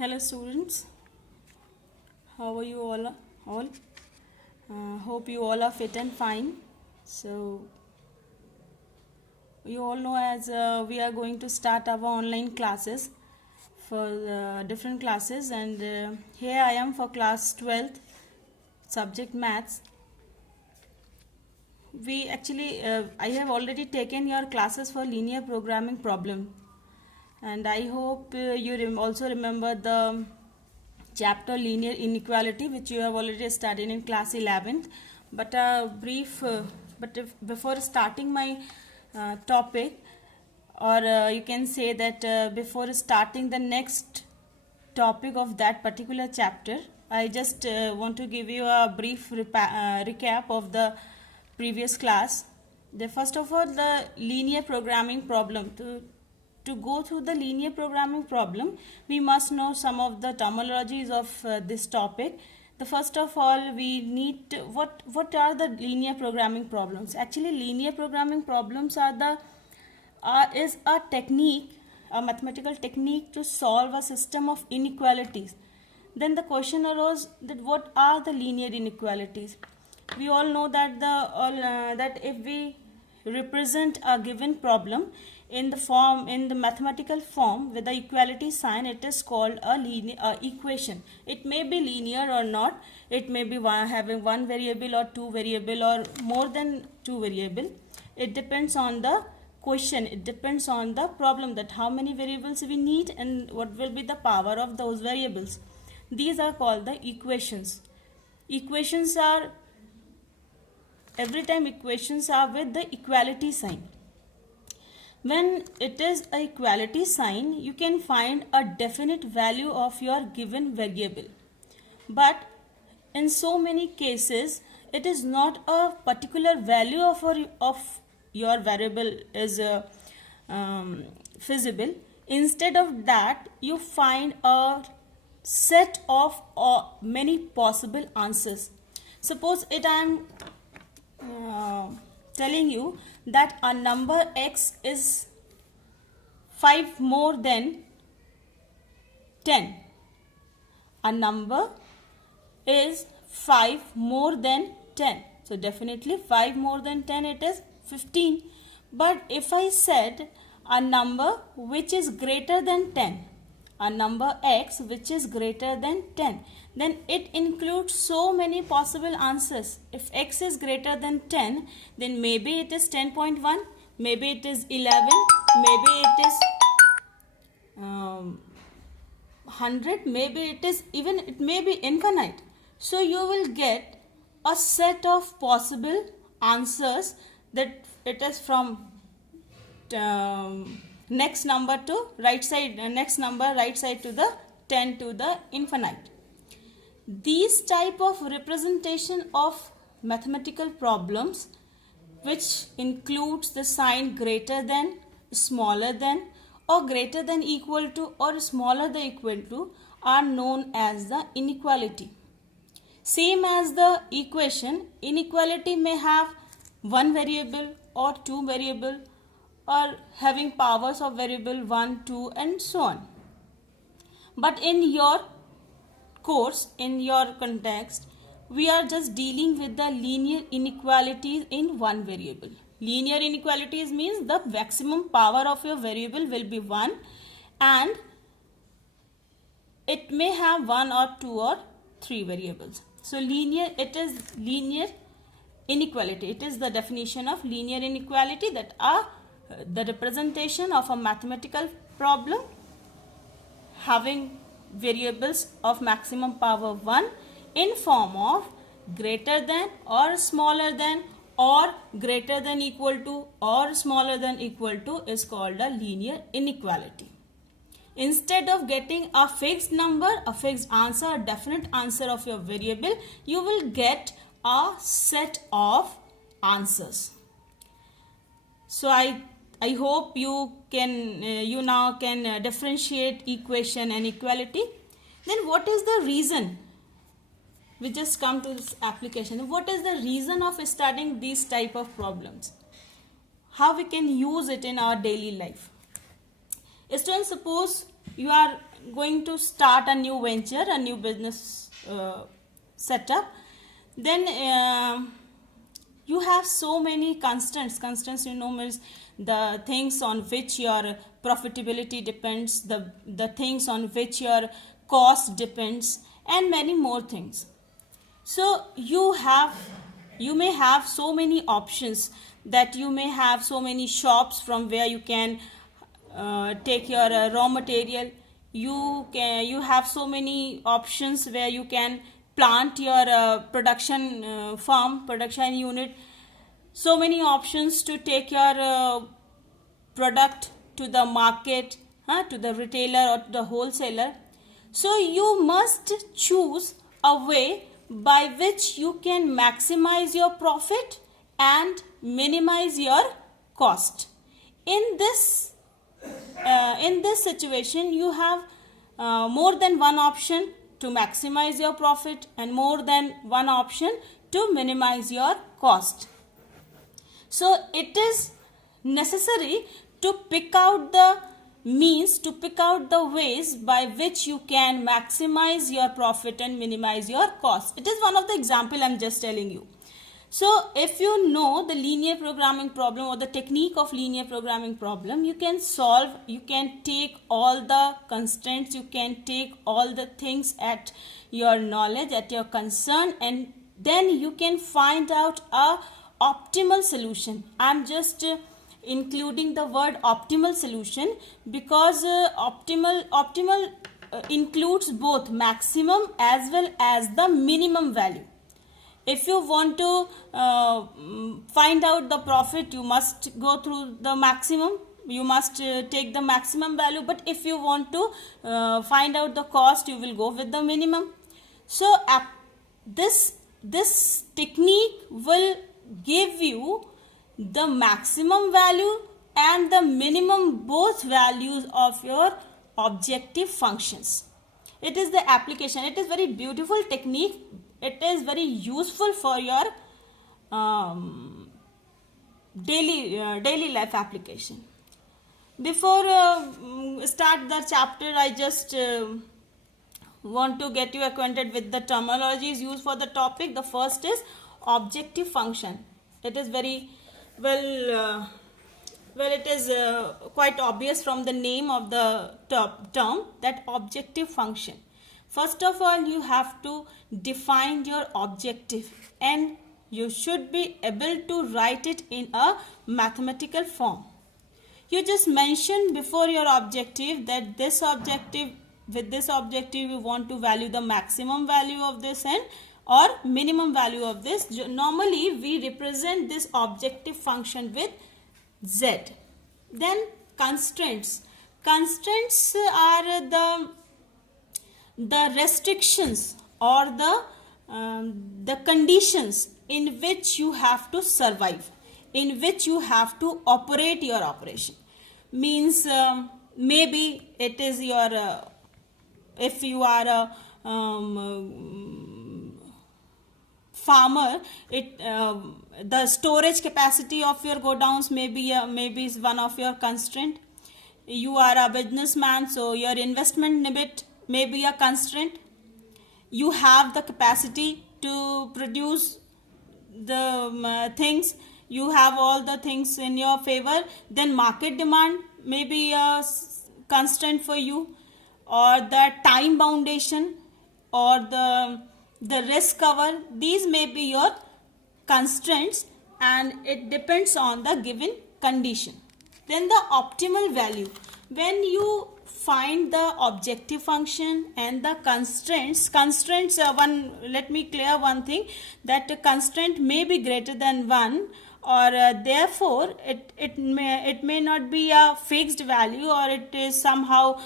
Hello students, how are you all? Hope you all are fit and fine. So you all know as we are going to start our online classes for different classes, and here I am for class 12th subject maths. We actually I have already taken your classes for linear programming problem, and I hope you also remember the chapter linear inequality, which you have already studied in class 11th. But a brief before starting my topic, or you can say that before starting the next topic of that particular chapter, I just want to give you a brief recap of the previous class. First of all, the linear programming problem. To go through the linear programming problem, we must know some of the terminologies of this topic. The first of all, we need to, what are the linear programming problems? Actually, linear programming problems are is a technique, a mathematical technique to solve a system of inequalities. Then the question arose that what are the linear inequalities? We all know that that if we represent a given problem in the mathematical form with the equality sign, it is called a linear equation. It may be linear or not. It may be having one variable or two variable or more than two variable. It depends on the question. It depends on the problem, that how many variables we need and what will be the power of those variables. These are called the equations. Equations are every time equations are with the equality sign. When it is a equality sign, you can find a definite value of your given variable. But in so many cases, it is not a particular value of your variable is feasible. Instead of that, you find a set of many possible answers. Suppose I am telling you that a number x is 5 more than 10. A number is 5 more than 10. So definitely 5 more than 10, it is 15. But if I said a number which is greater than 10, a number x which is greater than 10, then it includes so many possible answers. If x is greater than 10, then maybe it is 10.1, maybe it is 11, maybe it is 100, maybe it may be infinite. So you will get a set of possible answers, that it is from next number to right side, next number right side to the 10 to the infinite. These type of representation of mathematical problems, which includes the sign greater than, smaller than, or greater than equal to, or smaller than equal to, are known as the inequality. Same as the equation, inequality may have one variable or two variable, or having powers of variable 1, 2 and so on. But in your course, in your context, we are just dealing with the linear inequalities in one variable. Linear inequalities means the maximum power of your variable will be 1, and it may have 1 or 2 or 3 variables. So it is linear inequality. It is the definition of linear inequality, that are the representation of a mathematical problem having variables of maximum power 1 in form of greater than or smaller than or greater than equal to or smaller than equal to is called a linear inequality. Instead of getting a fixed number, a fixed answer, a definite answer of your variable, you will get a set of answers. So I hope you now can differentiate equation and equality. Then what is the reason? We just come to this application. What is the reason of studying these type of problems? How we can use it in our daily life? Students, suppose you are going to start a new venture, a new business setup, then you have so many constants, means the things on which your profitability depends, the things on which your cost depends, and many more things. So you may have so many options, that you may have so many shops from where you can take your raw material. You have so many options where you can plant your production farm, production unit. So many options to take your product to the market, to the retailer or to the wholesaler. So you must choose a way by which you can maximize your profit and minimize your cost. In this situation, you have more than one option to maximize your profit and more than one option to minimize your cost. So it is necessary to pick out the means, to pick out the ways by which you can maximize your profit and minimize your cost. It is one of the example I am just telling you. So if you know the linear programming problem or the technique of linear programming problem, you can solve, you can take all the constraints, you can take all the things at your knowledge, at your concern, and then you can find out a optimal solution. I am just including the word optimal solution because optimal includes both maximum as well as the minimum value. If you want to find out the profit, you must go through the maximum, you must take the maximum value. But if you want to find out the cost, you will go with the minimum. So this technique will give you the maximum value and the minimum, both values of your objective functions. It is the application. It is very beautiful technique. It is very useful for your daily life application. Before start the chapter, I just want to get you acquainted with the terminologies used for the topic. The first is objective function. It is very it is quite obvious from the name of the term that objective function. First of all, you have to define your objective and you should be able to write it in a mathematical form. You just mention before your objective that with this objective you want to value the maximum value of this and or minimum value of this. Normally we represent this objective function with Z. Then constraints. Constraints are the restrictions or the conditions in which you have to survive, in which you have to operate your operation. Means maybe it is your if you are a farmer, the storage capacity of your godowns maybe is one of your constraint. You are a businessman, so your investment limit may be a constraint. You have the capacity to produce the things, you have all the things in your favor, then market demand may be a constraint for you, or the time boundation, or the risk cover. These may be your constraints and it depends on the given condition. Then the optimal value. When you find the objective function and the constraints, let me clear one thing, that a constraint may be greater than one, or therefore it may not be a fixed value, or it is somehow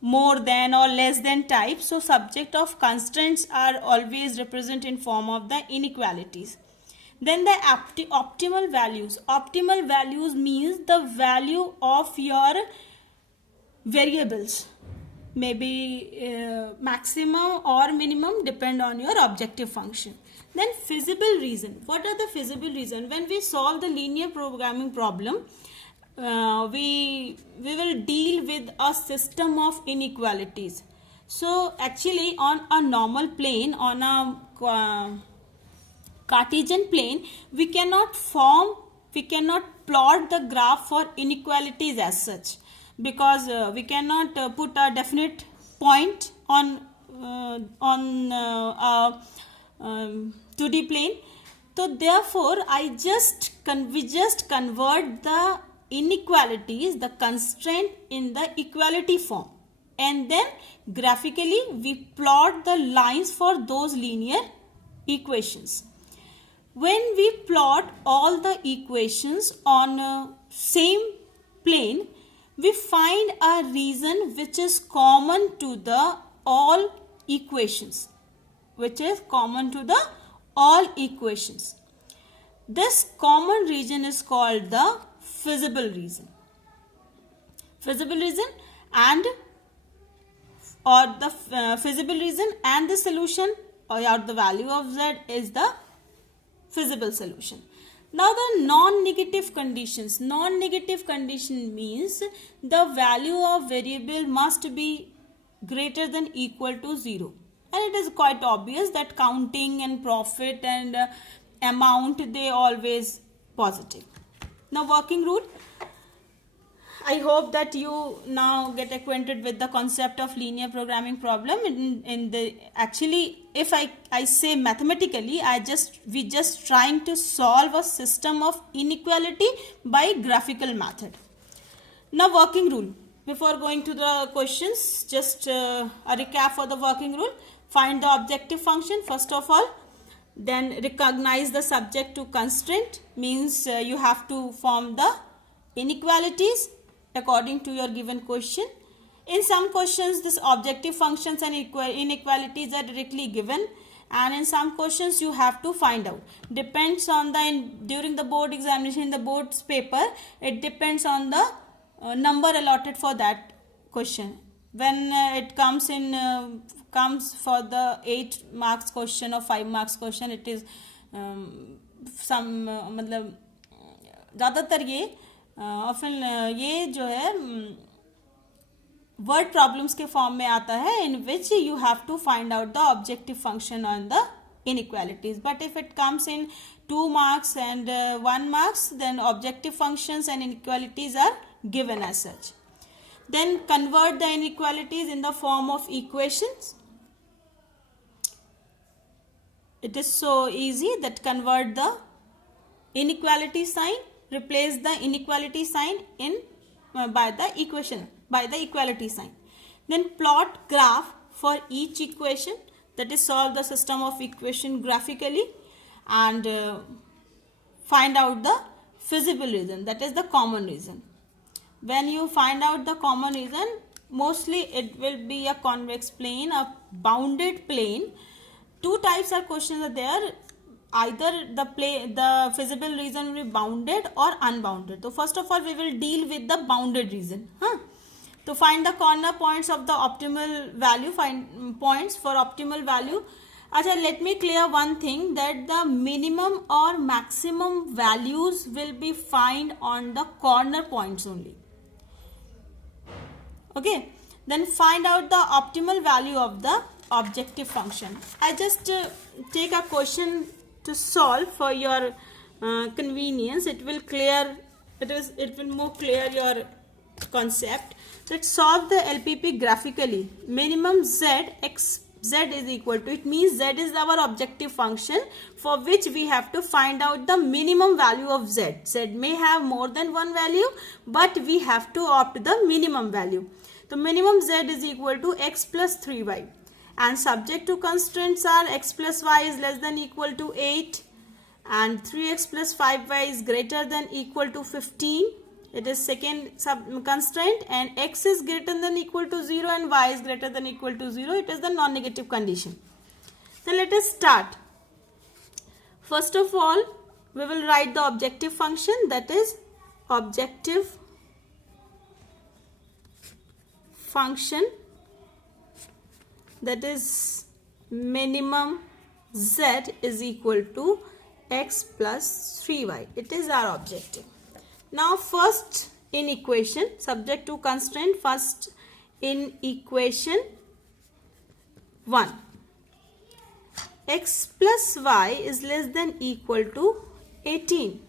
more than or less than type. So subject of constraints are always represented in form of the inequalities. Then the optimal values. Optimal values means the value of your variables, maybe maximum or minimum, depend on your objective function. Then feasible reason. What are the feasible reason? When we solve the linear programming problem, we will deal with a system of inequalities. So actually on a normal plane, on a Cartesian plane, we cannot plot the graph for inequalities as such, because we cannot put a definite point on a 2D plane. So therefore we just convert the inequalities, the constraint, in the equality form, and then graphically we plot the lines for those linear equations. When we plot all the equations on a same plane, we find a region which is common to the all equations, This common region is called the feasible region. Feasible region and the solution, or the value of z is the feasible solution. Now the non-negative conditions. Non-negative condition means the value of variable must be greater than equal to 0. And it is quite obvious that counting and profit and amount, they always positive. Now working rule. I hope that you now get acquainted with the concept of linear programming problem. Actually, if I say mathematically, we just trying to solve a system of inequality by graphical method. Now working rule. Before going to the questions, just a recap for the working rule. Find the objective function first of all. Then recognize the subject to constraint, means you have to form the inequalities according to your given question. In some questions, this objective functions and inequalities are directly given, and in some questions you have to find out. Depends on during the board examination, in the board's paper, it depends on the number allotted for that question. When it comes for the 8 marks question or 5 marks question, it is मतलब ज़्यादातर ये often ये जो है word problems के form में आता है, in which you have to find out the objective function on the inequalities. But if it comes in 2 marks and 1 marks, then objective functions and inequalities are given as such. Then convert the inequalities in the form of equations. It is so easy that convert the inequality sign, replace the inequality sign by the equality sign. Then plot graph for each equation, that is solve the system of equation graphically, and find out the feasible region, that is the common region. When you find out the common region, mostly it will be a convex plane, a bounded plane. 2 types of questions are there. Either the feasible region will be bounded or unbounded. So first of all, we will deal with the bounded region. To find the corner points of the optimal value, find points for optimal value. Achha, let me clear one thing, that the minimum or maximum values will be found on the corner points only. Okay, then find out the optimal value of the objective function. I just take a question to solve for your convenience. It will more clear your concept. Let's solve the LPP graphically. Minimum z is equal to, it means z is our objective function for which we have to find out the minimum value of z. Z may have more than one value, but we have to opt the minimum value. So minimum z is equal to x plus 3y, and subject to constraints are x plus y is less than equal to 8 and 3x plus 5y is greater than equal to 15. It is second constraint, and x is greater than equal to 0 and y is greater than equal to 0. It is the non-negative condition. So let us start. First of all, we will write the objective function, that is objective function, that is minimum z is equal to x plus 3y. It is our objective. Now first in equation, subject to constraint. First, in equation 1, x plus y is less than equal to 18.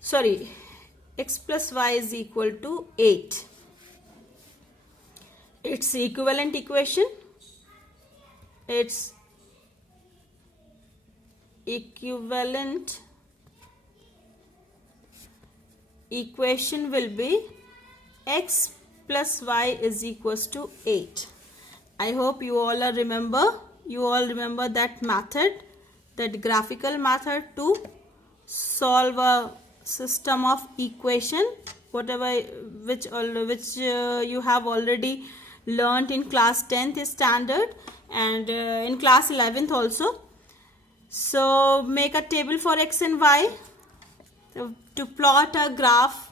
Sorry, x plus y is equal to 8. Its equivalent equation, its equivalent equation will be x plus y is equals to 8. I hope you all remember that method, that graphical method to solve a system of equation, which you have already learnt in class 10th standard and in class 11th also. So make a table for x and y. To plot a graph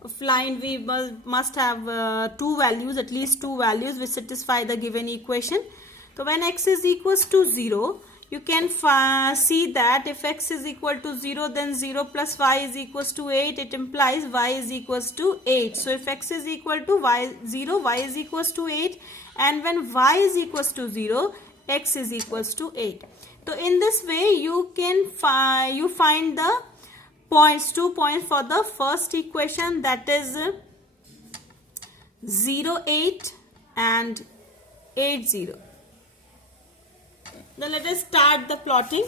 of line, we must have two values, at least two values which satisfy the given equation. So when x is equals to 0, you can see that if x is equal to 0, then 0 plus y is equals to 8. It implies y is equals to 8. So if x is equal to 0, y is equals to 8, and when y is equals to 0, x is equals to 8. So in this way you can find the points, 2 points for the first equation, that is 0, 8 and 8, 0. Then let us start the plotting.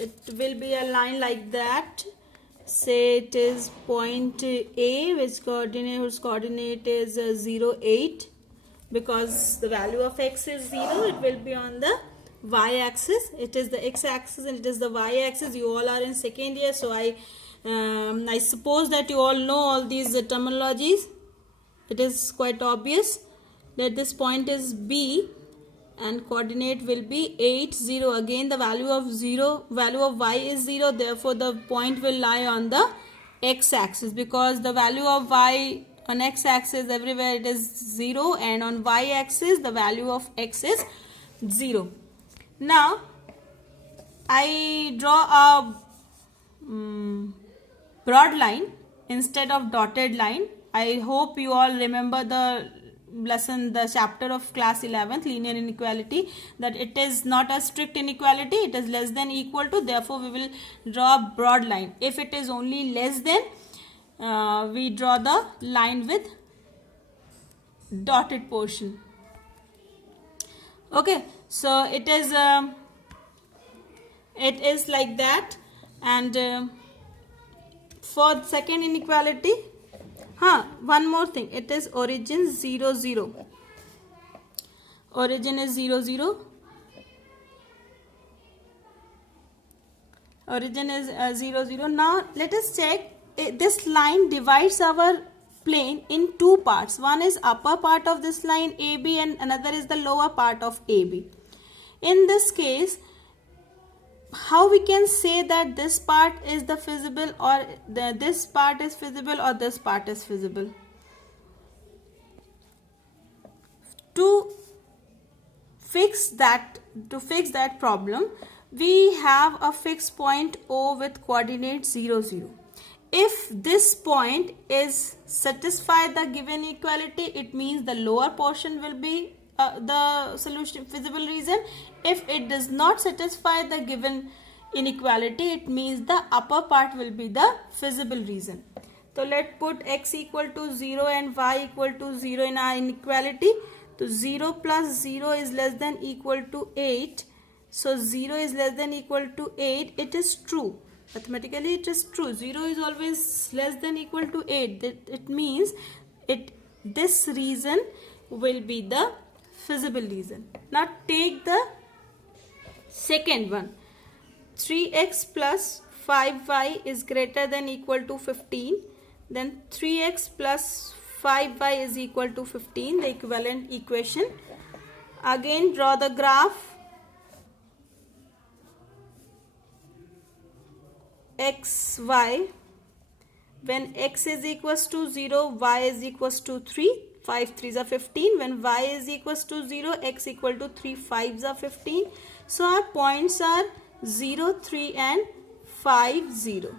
It will be a line like that. Say it is point A, whose coordinate is 0, 8. Because the value of x is 0, it will be on the y-axis. It is the x-axis and it is the y-axis. You all are in second year, so I suppose that you all know all these terminologies. It is quite obvious that this point is B and coordinate will be 8, 0. Again the value of y is 0, therefore the point will lie on the x-axis, because the value of y on x-axis everywhere it is 0, and on y-axis the value of x is 0. Now I draw a broad line instead of dotted line. I hope you all remember the lesson, the chapter of class 11th, linear inequality, that it is not a strict inequality, it is less than equal to, therefore we will draw a broad line. If it is only less than, we draw the line with dotted portion. Okay, so it is like that. And for second inequality, one more thing, it is origin 0, 0. Origin is 0, 0. Origin is 0, 0. Now let us check. This line divides our plane in two parts. One is upper part of this line AB and another is the lower part of AB. In this case, how we can say that this part is the feasible, or this part is feasible, or this part is feasible? To fix that problem, we have a fixed point O with coordinate 0, 0. If this point is satisfy the given equality, it means the lower portion will be the solution, feasible reason. If it does not satisfy the given inequality, it means the upper part will be the feasible reason. So let's put x equal to 0 and y equal to 0 in our inequality. So 0 plus 0 is less than equal to 8. So 0 is less than equal to 8. It is true. Mathematically it is true. 0 is always less than equal to 8. It means this reason will be the feasible reason. Now take the second one. 3x plus 5y is greater than equal to 15. Then 3x plus 5y is equal to 15, the equivalent equation. Again draw the graph. X, Y. When x is equals to 0, y is equals to 3. 5 3s are 15. When y is equals to 0, x equal to 3 5s are 15. So our points are 0, 3 and 5, 0.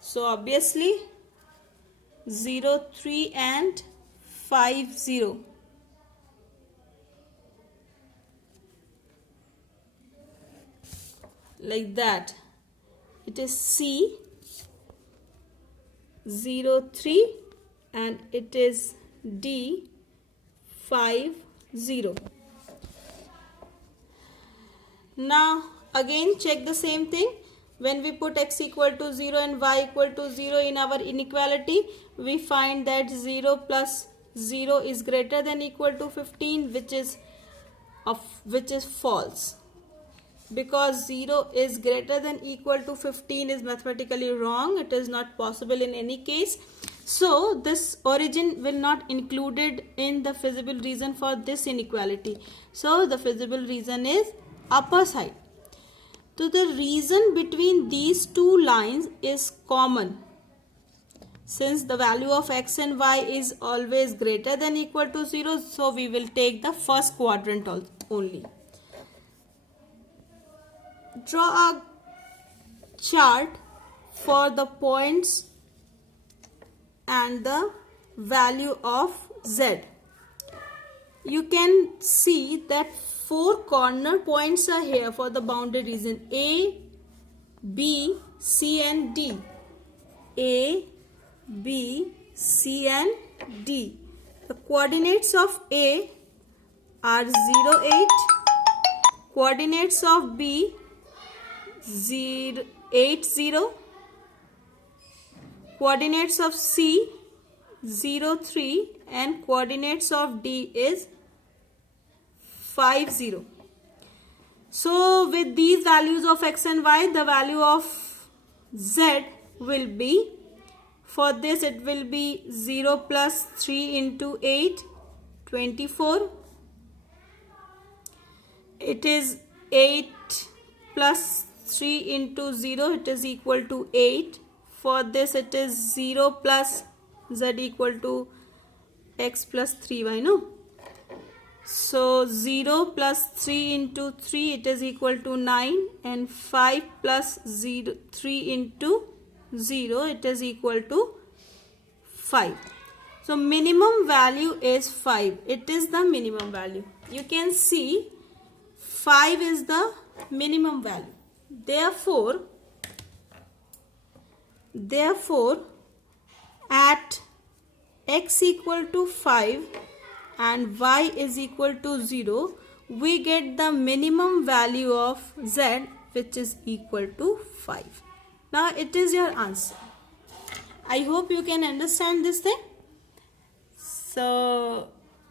So obviously 0, 3 and 5, 0. Like that. It is C, 0, 3 and it is D, 5, 0. Now again check the same thing. When we put x equal to 0 and y equal to 0 in our inequality, we find that 0 plus 0 is greater than equal to 15, which is false. Because 0 is greater than equal to 15 is mathematically wrong. It is not possible in any case. So this origin will not included in the feasible reason for this inequality. So the feasible reason is upper side. So the reason between these two lines is common. Since the value of x and y is always greater than equal to 0, so we will take the first quadrant only. Draw a chart for the points and the value of z. You can see that 4 corner points are here for the boundary region A, B, C and D. A, B, C and D. The coordinates of A are 0, 8. Coordinates of B 0, 8, 0. Coordinates of C 0, 3 and coordinates of D is 5, 0. So with these values of x and y, the value of z will be, for this it will be 0 plus 3 into 8, 24. It is 8 plus 3 into 0, it is equal to 8. For this it is 0 plus z equal to x plus 3y, no? So 0 plus 3 into 3, it is equal to 9, and 5 plus 3 into 0, it is equal to 5. So minimum value is 5. It is the minimum value. You can see 5 is the minimum value. Therefore, at x equal to 5 and y is equal to 0, we get the minimum value of z, which is equal to 5. Now it is your answer. I hope you can understand this thing. So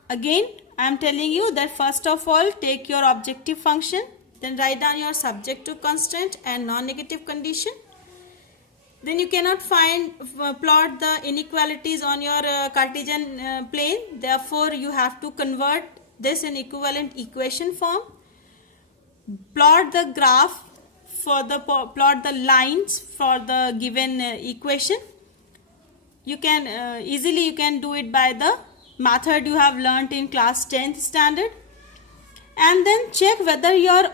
again, I am telling you that first of all, take your objective function, then write down your subjective constant and non-negative condition. Then you cannot plot the inequalities on your Cartesian plane. Therefore, you have to convert this in equivalent equation form. Plot the graph for the plot the lines for the given equation. You can easily do it by the method you have learnt in class 10th standard. And then check whether your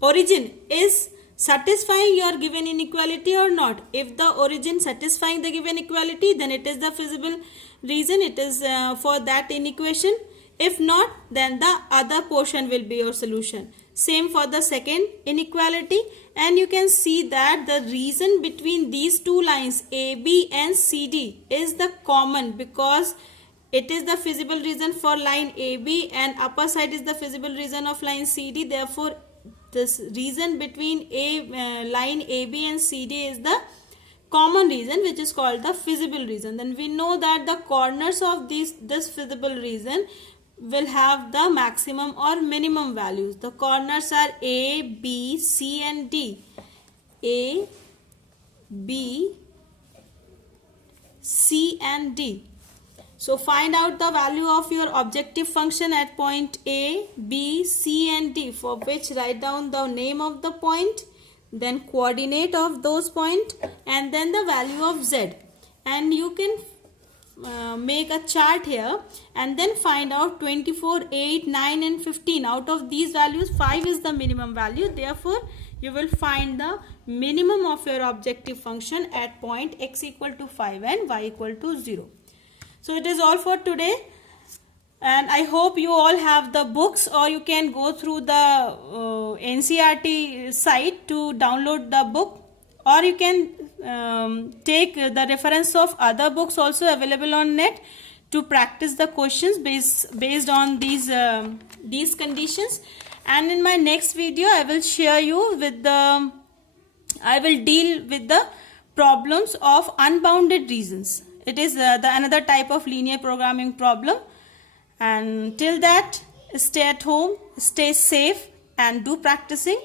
origin is satisfying your given inequality or not. If the origin satisfying the given equality, then it is the feasible reason. It is for that inequation. If not, then the other portion will be your solution. Same for the second inequality. And you can see that the reason between these two lines AB and CD is the common, because it is the feasible reason for line AB and upper side is the feasible reason of line CD. Therefore, this reason between line AB and CD is the common reason, which is called the feasible reason. Then we know that the corners of this feasible reason will have the maximum or minimum values. The corners are A, B, C and D. A, B, C and D. So find out the value of your objective function at point A, B, C and D, for which write down the name of the point, then coordinate of those point, and then the value of Z. And you can make a chart here and then find out 24, 8, 9 and 15. Out of these values, 5 is the minimum value. Therefore, you will find the minimum of your objective function at point x equal to 5 and y equal to 0. So it is all for today, and I hope you all have the books, or you can go through the NCERT site to download the book, or you can take the reference of other books also available on net to practice the questions based on these conditions. And in my next video I will share you with I will deal with the problems of unbounded regions. It is another type of linear programming problem. And till that, stay at home, stay safe and do practicing.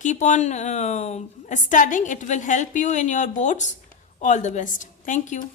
Keep on studying. It will help you in your boards. All the best. Thank you.